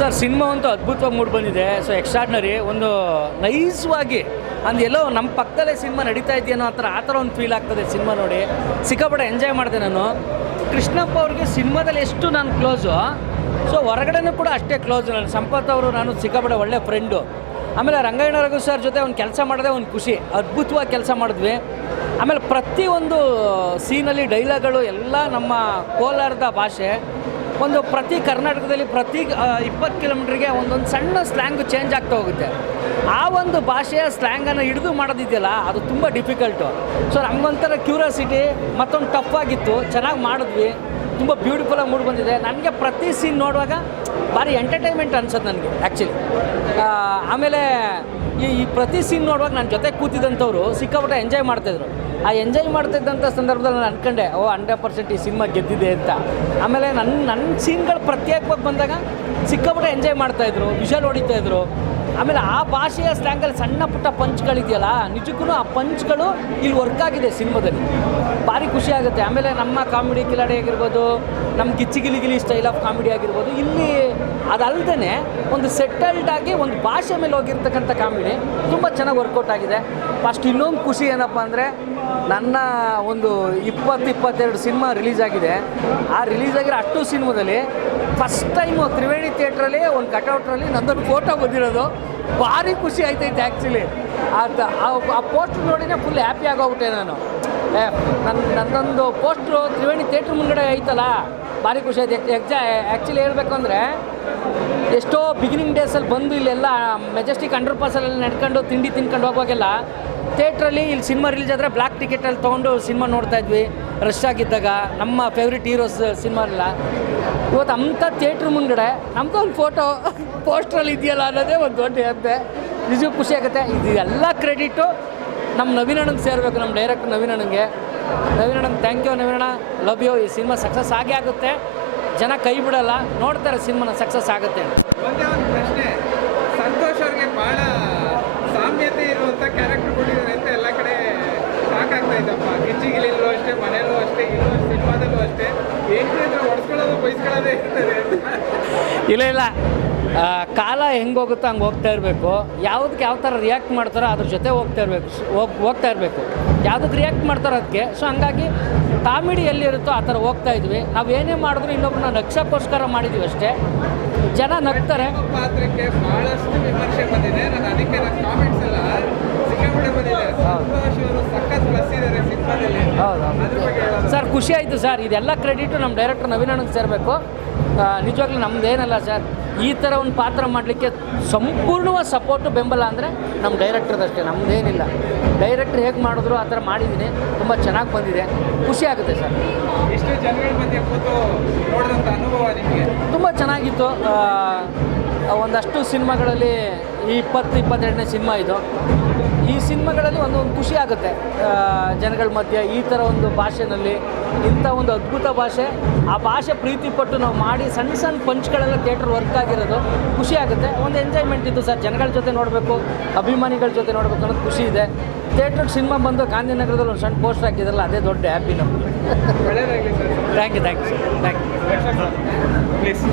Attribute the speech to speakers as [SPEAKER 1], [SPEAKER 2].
[SPEAKER 1] Sir, cinema ಅಂತೂ ಅದ್ಭುತವಾಗಿ mood ಬಂದಿದೆ. ಸೊ ಎಕ್ಸ್ಟ್ರಾಡ್ನರಿ ಒಂದು ನೈಸ್ವಾಗಿ ಅಂದ್ ಎಲ್ಲೋ ನಮ್ಮ ಪಕ್ಕದಲ್ಲೇ ಸಿನಿಮಾ ನಡೀತಾ ಇದೆಯೇನೋ ಆ ಥರ ಆ ಥರ ಒಂದು ಫೀಲ್ ಆಗ್ತದೆ ಸಿನಿಮಾ ನೋಡಿ. ಸಿಕ್ಕಾಪಟ್ಟೆ ಎಂಜಾಯ್ ಮಾಡಿದೆ ನಾನು. ಕೃಷ್ಣಪ್ಪ ಅವ್ರಿಗೆ ಸಿನಿಮಾದಲ್ಲಿ ಎಷ್ಟು ನಾನು ಕ್ಲೋಸು ಸೊ ಹೊರಗಡೆನೂ ಕೂಡ ಅಷ್ಟೇ ಕ್ಲೋಸ್ ನಾನು. ಸಂಪತ್ ಅವರು ನಾನು ಸಿಕ್ಕಾಪಟ್ಟೆ ಒಳ್ಳೆ ಫ್ರೆಂಡು ಆಮೇಲೆ ರಂಗಯ್ಯನ ರಘು ಸರ್ ಜೊತೆ ಒಂದು ಕೆಲಸ ಮಾಡಿದೆ ಒಂದು ಖುಷಿ. ಅದ್ಭುತವಾಗಿ ಕೆಲಸ ಮಾಡಿದ್ವಿ. ಆಮೇಲೆ ಪ್ರತಿಯೊಂದು ಸೀನಲ್ಲಿ ಡೈಲಾಗ್ಗಳು ಎಲ್ಲ ನಮ್ಮ ಕೋಲಾರದ ಭಾಷೆ. ಒಂದು ಪ್ರತಿ ಕರ್ನಾಟಕದಲ್ಲಿ ಪ್ರತಿ ಇಪ್ಪತ್ತು ಕಿಲೋಮೀಟ್ರಿಗೆ ಒಂದೊಂದು ಸಣ್ಣ ಸ್ಲ್ಯಾಂಗ್ ಚೇಂಜ್ ಆಗ್ತಾ ಹೋಗುತ್ತೆ. ಆ ಒಂದು ಭಾಷೆಯ ಸ್ಲ್ಯಾಂಗನ್ನು ಹಿಡಿದು ಮಾಡೋದಿದೆಯಲ್ಲ, ಅದು ತುಂಬ ಡಿಫಿಕಲ್ಟು ಸೊ ನಮಗೊಂಥರ ಕ್ಯೂರಿಯಾಸಿಟಿ ಮತ್ತೊಂದು ಟಫ್ ಆಗಿತ್ತು. ಚೆನ್ನಾಗಿ ಮಾಡಿದ್ವಿ. ತುಂಬ ಬ್ಯೂಟಿಫುಲ್ಲಾಗಿ ಮೂಡ್ ಬಂದಿದೆ. ನನಗೆ ಪ್ರತಿ ಸೀನ್ ನೋಡುವಾಗ ಭಾರಿ ಎಂಟರ್ಟೈನ್ಮೆಂಟ್ ಅನ್ಸುತ್ತೆ ನನಗೆ ಆ್ಯಕ್ಚುಲಿ ಆಮೇಲೆ ಈ ಈ ಪ್ರತಿ ಸೀನ್ ನೋಡುವಾಗ ನನ್ನ ಜೊತೆ ಕೂತಿದ್ದಂಥವ್ರು ಸಿಕ್ಕಾಪಟ್ಟೆ ಎಂಜಾಯ್ ಮಾಡ್ತಾಯಿದ್ರು ಆ ಎಂಜಾಯ್ ಮಾಡ್ತಿದ್ದಂಥ ಸಂದರ್ಭದಲ್ಲಿ ನಾನು ಅನ್ಕೊಂಡೆ, ಓ ಹಂಡ್ರೆಡ್ ಪರ್ಸೆಂಟ್ ಈ ಸಿನಿಮಾ ಗೆದ್ದಿದೆ ಅಂತ. ಆಮೇಲೆ ನನ್ನ ನನ್ನ ಸೀನ್ಗಳು ಪ್ರತ್ಯೇಕವಾಗಿ ಬಂದಾಗ ಸಿಕ್ಕಾಪಟ್ಟೆ ಎಂಜಾಯ್ ಮಾಡ್ತಾಯಿದ್ರು ವಿಷಲ್ ಹೊಡಿತಾಯಿದ್ರು ಆಮೇಲೆ ಆ ಭಾಷೆಯ ಸ್ಲ್ಯಾಂಗಲ್ಲಿ ಸಣ್ಣ ಪುಟ್ಟ ಪಂಚ್ಗಳಿದೆಯಲ್ಲ ನಿಜಕ್ಕೂ ಆ ಪಂಚ್ಗಳು ಇಲ್ಲಿ ವರ್ಕ್ ಆಗಿದೆ ಸಿನಿಮಾದಲ್ಲಿ. ಭಾರಿ ಖುಷಿ ಆಗುತ್ತೆ. ಆಮೇಲೆ ನಮ್ಮ ಕಾಮಿಡಿ ಕಿಲಾಡಿ ಆಗಿರ್ಬೋದು ನಮ್ಮ ಗಿಚ್ಚಿಗಿಲಿಗಿಲಿ ಸ್ಟೈಲ್ ಆಫ್ ಕಾಮಿಡಿ ಆಗಿರ್ಬೋದು, ಇಲ್ಲಿ ಅದಲ್ಲದೆ ಒಂದು ಸೆಟಲ್ಡ್ ಆಗಿ ಒಂದು ಭಾಷೆ ಮೇಲೆ ಹೋಗಿರ್ತಕ್ಕಂಥ ಕಾಮಿಡಿ ತುಂಬ ಚೆನ್ನಾಗಿ ವರ್ಕೌಟ್ ಆಗಿದೆ. ಫಸ್ಟ್ ಇನ್ನೊಂದು ಖುಷಿ ಏನಪ್ಪ ಅಂದರೆ ನನ್ನ ಒಂದು ಇಪ್ಪತ್ತು ಇಪ್ಪತ್ತೆರಡು ಸಿನಿಮಾ ರಿಲೀಸ್ ಆಗಿದೆ. ಆ ರಿಲೀಸ್ ಆಗಿರೋ ಅಷ್ಟು ಸಿನಿಮಾದಲ್ಲಿ ಫಸ್ಟ್ ಟೈಮು ತ್ರಿವೇಣಿ ಥಿಯೇಟ್ರಲ್ಲಿ ಒಂದು ಕಟೌಟ್ರಲ್ಲಿ ನಂದೊಂದು ಫೋಟೋ ಬಂದಿರೋದು. ಭಾರಿ ಖುಷಿ ಆಯ್ತೈತೆ ಆ್ಯಕ್ಚುಲಿ ಅದು ಆ ಪೋಸ್ಟ್ ನೋಡಿನೇ ಫುಲ್ ಹ್ಯಾಪಿ ಆಗೋಗ್ಬಿಟ್ಟೆ ನಾನು. ಏ ನನ್ನ ನನ್ನೊಂದು ಪೋಸ್ಟ್ರು ತ್ರಿವೇಣಿ ಥಿಯೇಟ್ರ್ ಮುಂಗಡೆ ಐತಲ್ಲ? ಭಾರಿ ಖುಷಿ ಆಯ್ತು. ಎಕ್ಸಾ ಆ್ಯಕ್ಚುಲಿ ಹೇಳಬೇಕು ಅಂದರೆ ಎಷ್ಟೋ ಬಿಗಿನಿಂಗ್ ಡೇಸಲ್ಲಿ ಬಂದು ಇಲ್ಲೆಲ್ಲ ಮೆಜೆಸ್ಟಿಕ್ ಅಂಡರ್ ಪಾಸಲ್ಲಿ ನಡ್ಕೊಂಡು ತಿಂಡಿ ತಿನ್ಕೊಂಡು ಹೋಗುವಾಗೆಲ್ಲ ಥಿಯೇಟ್ರಲ್ಲಿ ಇಲ್ಲಿ ಸಿನಿಮಾ ರಿಲೀಸ್ ಆದರೆ ಬ್ಲ್ಯಾಕ್ ಟಿಕೆಟಲ್ಲಿ ತೊಗೊಂಡು ಸಿನಿಮಾ ನೋಡ್ತಾ ಇದ್ವಿ. ರಶ್ ಆಗಿದ್ದಾಗ ನಮ್ಮ ಫೇವ್ರೆಟ್ ಹೀರೋಸ್ ಸಿನಿಮಾ ಎಲ್ಲ ಇವತ್ತು ಅಂಥ ಥಿಯೇಟ್ರ್ ಮುಂದಡೆ ನಮ್ಮದು ಒಂದು ಫೋಟೋ ಪೋಸ್ಟ್ರಲ್ಲಿ ಇದೆಯಲ್ಲ ಅನ್ನೋದೇ ಒಂದು ದೊಡ್ಡ ಹೆಬ್ಬೆ ನಿಜಕ್ಕೂ ಖುಷಿ ಆಗುತ್ತೆ. ಇದು ಎಲ್ಲ ಕ್ರೆಡಿಟು ನಮ್ಮ ನವೀನ್ ಅಣ್ಣಂಗೆ ಸೇರಬೇಕು, ನಮ್ಮ ಡೈರೆಕ್ಟ್ ನವೀನ್ ಅಣ್ಣಂಗೆ. ಥ್ಯಾಂಕ್ ಯು ನವೀನ್ ಅಣ್ಣ. ಲವ್ ಯು ಈ ಸಿನಿಮಾ ಸಕ್ಸಸ್ ಆಗೇ ಆಗುತ್ತೆ. ಜನ ಕೈ ಬಿಡಲ್ಲ ನೋಡ್ತಾರೆ ಸಿನಿಮಾನ ಸಕ್ಸಸ್ ಆಗುತ್ತೆ ಅಂತ.
[SPEAKER 2] ಒಂದೇ ಒಂದು ಪ್ರಶ್ನೆ ಸಂತೋಷ್ ಅವ್ರಿಗೆ ಬಹಳ ಸಾಮ್ಯತೆ ಇರುವಂತ ಕ್ಯಾರೆಕ್ಟರ್ ಕೊಟ್ಟಿದ್ದಾರೆ ಅಂತ ಎಲ್ಲ ಕಡೆ ಸಾಕಾಗ್ತಾ ಇದ್ದಪ್ಪ ಕಿಚ್ಚಿಗಿಲಿಲ್ಲೂ ಅಷ್ಟೇ ಮನೆಯಲ್ಲೂ ಅಷ್ಟೇ ಇಲ್ಲೂ ಸಿನಿಮಾದಲ್ಲೂ ಅಷ್ಟೇ ಏನು ಹೊಡ್ಸ್ಕೊಳ್ಳೋದು ಬಯಸ್ಕೊಳ್ಳೋದೇ ಇರ್ತದೆ ಅಂತ.
[SPEAKER 1] ಇಲ್ಲ ಇಲ್ಲ. ಕಾಲ ಹೆಂಗೆ ಹೋಗುತ್ತೆ ಹಂಗೆ ಹೋಗ್ತಾ ಇರಬೇಕು. ಯಾವುದಕ್ಕೆ ಯಾವ ಥರ ರಿಯಾಕ್ಟ್ ಮಾಡ್ತಾರೋ ಅದ್ರ ಜೊತೆ ಹೋಗ್ತಾ ಇರಬೇಕು. ಹೋಗ್ ಹೋಗ್ತಾ ಇರಬೇಕು. ಯಾವುದಕ್ಕೆ ರಿಯಾಕ್ಟ್ ಮಾಡ್ತಾರೋ ಅದಕ್ಕೆ ಸೊ ಹಂಗಾಗಿ ಕಾಮಿಡಿ ಎಲ್ಲಿರುತ್ತೋ ಆ ಥರ ಹೋಗ್ತಾ ಇದ್ವಿ. ನಾವು ಏನೇ ಮಾಡಿದ್ರು ಇನ್ನೊಬ್ಬರನ್ನ ನಕ್ಷಕ್ಕೋಸ್ಕರ ಮಾಡಿದ್ವಿ ಅಷ್ಟೇ. ಜನ ನಗ್ತಾರೆ.
[SPEAKER 2] ಪಾತ್ರಕ್ಕೆ ಬಹಳಷ್ಟು ವಿಮರ್ಶೆ ಬಂದಿದೆ. ನಾನು ಅದಕ್ಕೆ ನನ್ನ ಕಾಮೆಂಟ್ಸ್ ಎಲ್ಲ ಸಿಕ್ಕಾಪಟ್ಟೆ ಬಂದಿದೆ. ಸಂತೋಷ್ ಅವರು ಸಖತ್ ಬಸ್ಸಿದ್ದಾರೆ ಸಿನಿಮಾದಲ್ಲಿ.
[SPEAKER 1] ಹೌದು
[SPEAKER 2] ಅದ್ರ ಬಗ್ಗೆ
[SPEAKER 1] ಸರ್ ಖುಷಿ ಆಯಿತು ಸರ್. ಇದೆಲ್ಲ ಕ್ರೆಡಿಟು ನಮ್ಮ ಡೈರೆಕ್ಟರ್ ನವೀನ್ ಅಣ್ಣಂಗೆ ಸೇರಬೇಕು. ನಿಜವಾಗ್ಲೂ ನಮ್ದೇನಲ್ಲ ಸರ್. ಈ ಥರ ಒಂದು ಪಾತ್ರ ಮಾಡಲಿಕ್ಕೆ ಸಂಪೂರ್ಣವಾದ ಸಪೋರ್ಟು ಬೆಂಬಲ ಅಂದರೆ ನಮ್ಮ ಡೈರೆಕ್ಟರ್ದಷ್ಟೇ ನಮ್ಮದೇನಿಲ್ಲ ಡೈರೆಕ್ಟ್ರ್ ಹೇಗೆ ಮಾಡಿದ್ರು ಆ ಥರ ಮಾಡಿದ್ದೀನಿ ತುಂಬ ಚೆನ್ನಾಗಿ ಬಂದಿದೆ. ಖುಷಿ ಆಗುತ್ತೆ ಸರ್.
[SPEAKER 2] ಎಷ್ಟು ಜನಗಳ ಮಧ್ಯೆ ಕೂತು ನೋಡಿದಂಥ ಅನುಭವ ನಿಮಗೆ?
[SPEAKER 1] ತುಂಬ ಚೆನ್ನಾಗಿತ್ತು. ಒಂದಷ್ಟು ಸಿನಿಮಾಗಳಲ್ಲಿ ಈ ಇಪ್ಪತ್ತು ಇಪ್ಪತ್ತೆರಡನೇ ಸಿನಿಮಾ ಇದು. ಈ ಸಿನಿಮಾಗಳಲ್ಲಿ ಒಂದು ಒಂದು ಖುಷಿ ಆಗುತ್ತೆ. ಜನಗಳ ಮಧ್ಯೆ ಈ ಥರ ಒಂದು ಭಾಷೆನಲ್ಲಿ ಇಂಥ ಒಂದು ಅದ್ಭುತ ಭಾಷೆ ಆ ಭಾಷೆ ಪ್ರೀತಿ ಪಟ್ಟು ನಾವು ಮಾಡಿ ಸಣ್ಣ ಸಣ್ಣ ಪಂಚ್ಗಳೆಲ್ಲ ಥಿಯೇಟ್ರ್ ವರ್ಕ್ ಆಗಿರೋದು ಖುಷಿ ಆಗುತ್ತೆ. ಒಂದು ಎಂಜಾಯ್ಮೆಂಟ್ ಇತ್ತು ಸರ್. ಜನಗಳ ಜೊತೆ ನೋಡಬೇಕು ಅಭಿಮಾನಿಗಳ ಜೊತೆ ನೋಡಬೇಕು ಅನ್ನೋದು ಖುಷಿ ಇದೆ. ಥಿಯೇಟ್ರ್ ಸಿನಿಮಾ ಬಂದು ಗಾಂಧಿನಗರದಲ್ಲಿ ಒಂದು ಸಣ್ಣ ಪೋಸ್ಟರ್ ಹಾಕಿದ್ರಲ್ಲ ಅದೇ ದೊಡ್ಡ ಹ್ಯಾಪಿ
[SPEAKER 2] ನಮ್ಮ
[SPEAKER 1] thank you thank you sir thank you
[SPEAKER 2] please